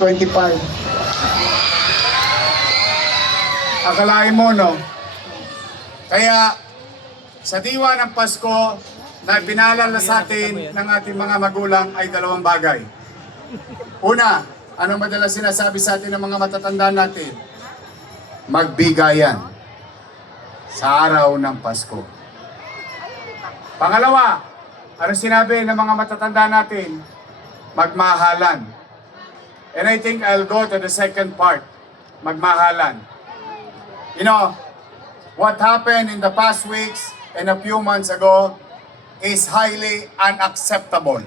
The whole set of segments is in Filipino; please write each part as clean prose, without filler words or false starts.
25. Akalain mo, no? Kaya, sa diwa ng Pasko, na pinaalala sa atin ng ating mga magulang ay dalawang bagay. Una, ano madalas sinasabi sa atin ng mga matatanda natin? Magbigayan sa araw ng Pasko. Pangalawa, ano sinabi ng mga matatanda natin? Magmahalan. And I think I'll go to the second part, magmahalan. You know, what happened in the past weeks and a few months ago is highly unacceptable.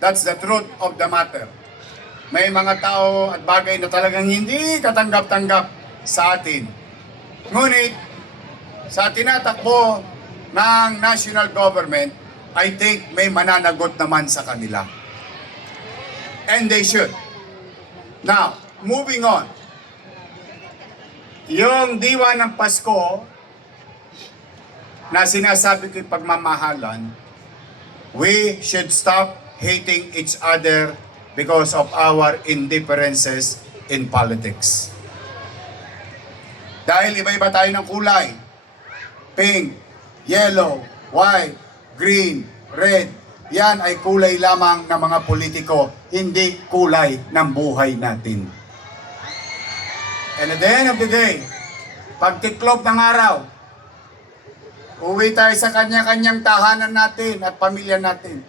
That's the truth of the matter. May mga tao at bagay na talagang hindi katanggap-tanggap sa atin. Ngunit, sa tinatakbo ng national government, I think may mananagot naman sa kanila. And they should. Now, moving on. Yung diwa ng Pasko na sinasabi ko'y pagmamahalan, we should stop hating each other because of our indifferences in politics. Dahil iba-iba tayo ng kulay. Pink, yellow, white, green, red. Yan ay kulay lamang ng mga politiko, hindi kulay ng buhay natin. And at the end of the day, pagtiklop ng araw, uwi tayo sa kanya-kanyang tahanan natin at pamilya natin.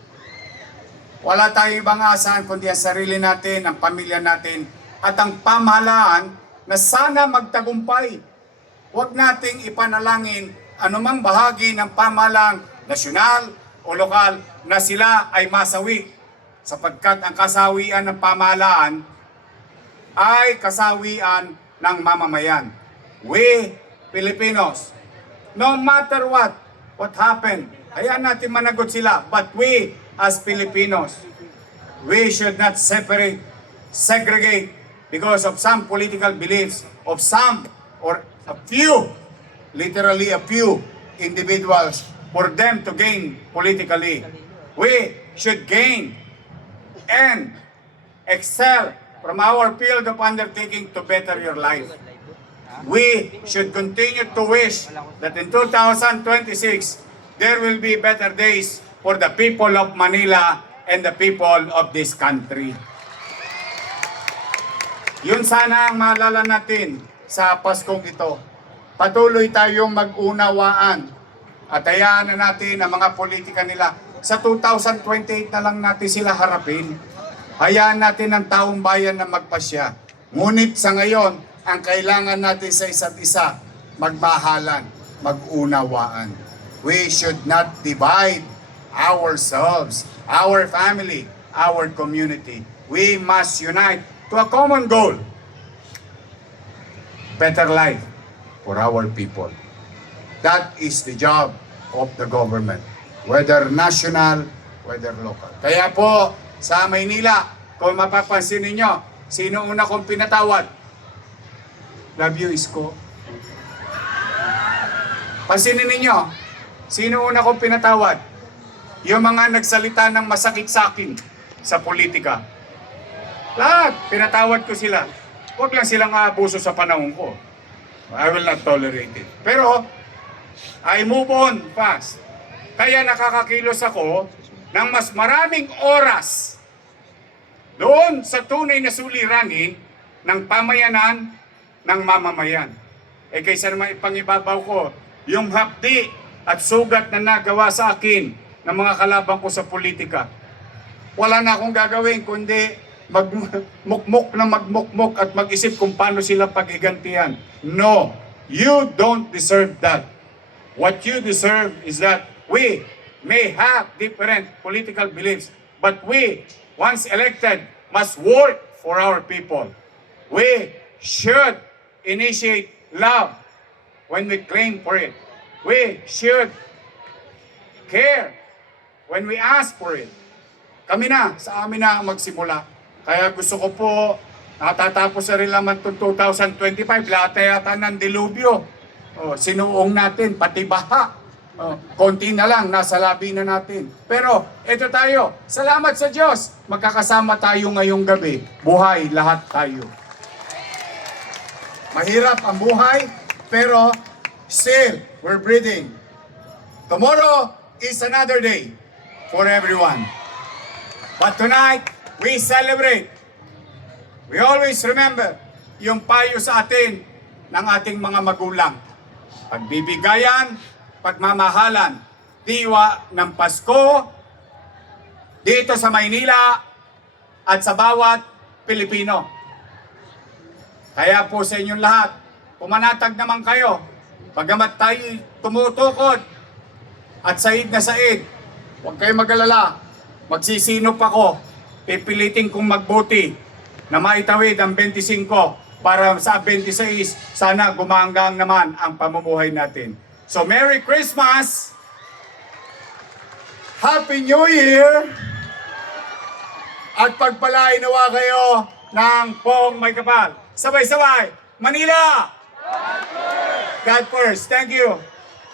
Wala tayong ibang asahan kundi ang sarili natin, ang pamilya natin, at ang pamahalaan na sana magtagumpay. Huwag nating ipanalangin anumang bahagi ng pamahalang nasyonal o lokal na sila ay masawi, sapagkat ang kasawian ng pamahalaan ay kasawian ng mamamayan. We, Filipinos, no matter what happened, hayaan natin managot sila. But we, as Filipinos, we should not separate, segregate, because of some political beliefs of some or a few, literally a few individuals for them to gain politically. We should gain and excel from our field of undertaking to better your life. We should continue to wish that in 2026, there will be better days for the people of Manila and the people of this country. Yun sana ang maalala natin sa Paskong ito. Patuloy tayong mag-unawaan at hayaan na natin ang mga politika nila. Sa 2028 na lang natin sila harapin. Hayaan natin ang taong bayan na magpasya. Ngunit sa ngayon, ang kailangan natin sa isa't isa, magmahalan, mag-unawaan. We should not divide ourselves, our family, our community. We must unite to a common goal. Better life for our people. That is the job of the government, whether national, whether local. Kaya po, sa Maynila, kung mapapansin ninyo, sino una kong pinatawad? Love you, Isko. Pansinin ninyo, sino una kong pinatawad? Yung mga nagsalita ng masakit sa akin sa politika. Lahat, pinatawad ko sila. Huwag lang silang aabuso sa panahon ko. I will not tolerate it. Pero, I move on fast. Kaya nakakakilos ako ng mas maraming oras doon sa tunay na suliranin ng pamayanan ng mamamayan. Eh kaysa naman ipangibabaw ko yung hapdi at sugat na nagawa sa akin ng mga kalabang ko sa politika. Wala na akong gagawin kundi magmukmok at mag-isip kung paano sila paghigantihan. No, you don't deserve that. What you deserve is that we may have different political beliefs, but we, once elected, must work for our people. We should initiate love when we claim for it. We should care when we ask for it. Kami na, sa amin na magsimula. Kaya gusto ko po, natatapos na rin naman itong 2025, lahat na yata ng dilubyo. O, sinuong natin, pati baha. konti na lang, nasa labi na natin. Pero, eto tayo. Salamat sa Diyos. Magkakasama tayo ngayong gabi. Buhay lahat tayo. Mahirap ang buhay, pero still, we're breathing. Tomorrow is another day for everyone. But tonight, we celebrate. We always remember yung payo sa atin ng ating mga magulang. Pagbibigayan, pagmamahalan, diwa ng Pasko, dito sa Maynila at sa bawat Pilipino. Kaya po sa inyong lahat, pumanatag naman kayo. Bagamat tayo tumutukod at said na said, huwag kayong mag-alala. Magsisinop ako. Pipilitin kong magbuti na maitawid ang 25 para sa 26, sana gumanggang naman ang pamumuhay natin. So, Merry Christmas! Happy New Year! At pagpalain nawa kayo ng pong may kapal. Sabay-sabay! Manila! God first. Thank you.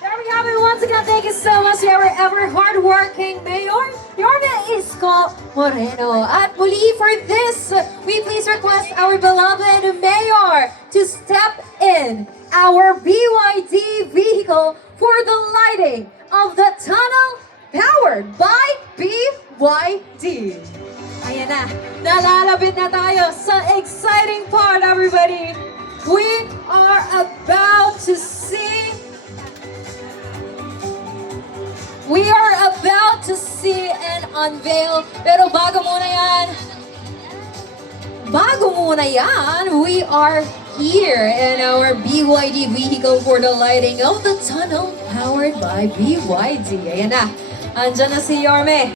There we have it once again. Thank you so much to our ever hardworking Mayor, Yorme Isko Moreno. At muli for this, we please request our beloved Mayor to step in our BYD vehicle for the lighting of the tunnel powered by BYD. Ayan na, nalalapit na tayo sa exciting part, everybody. We are about to see and unveil. Pero bago muna yan, we are here in our BYD vehicle for the lighting of the tunnel powered by BYD. Ayan na, andyan na si Yorme.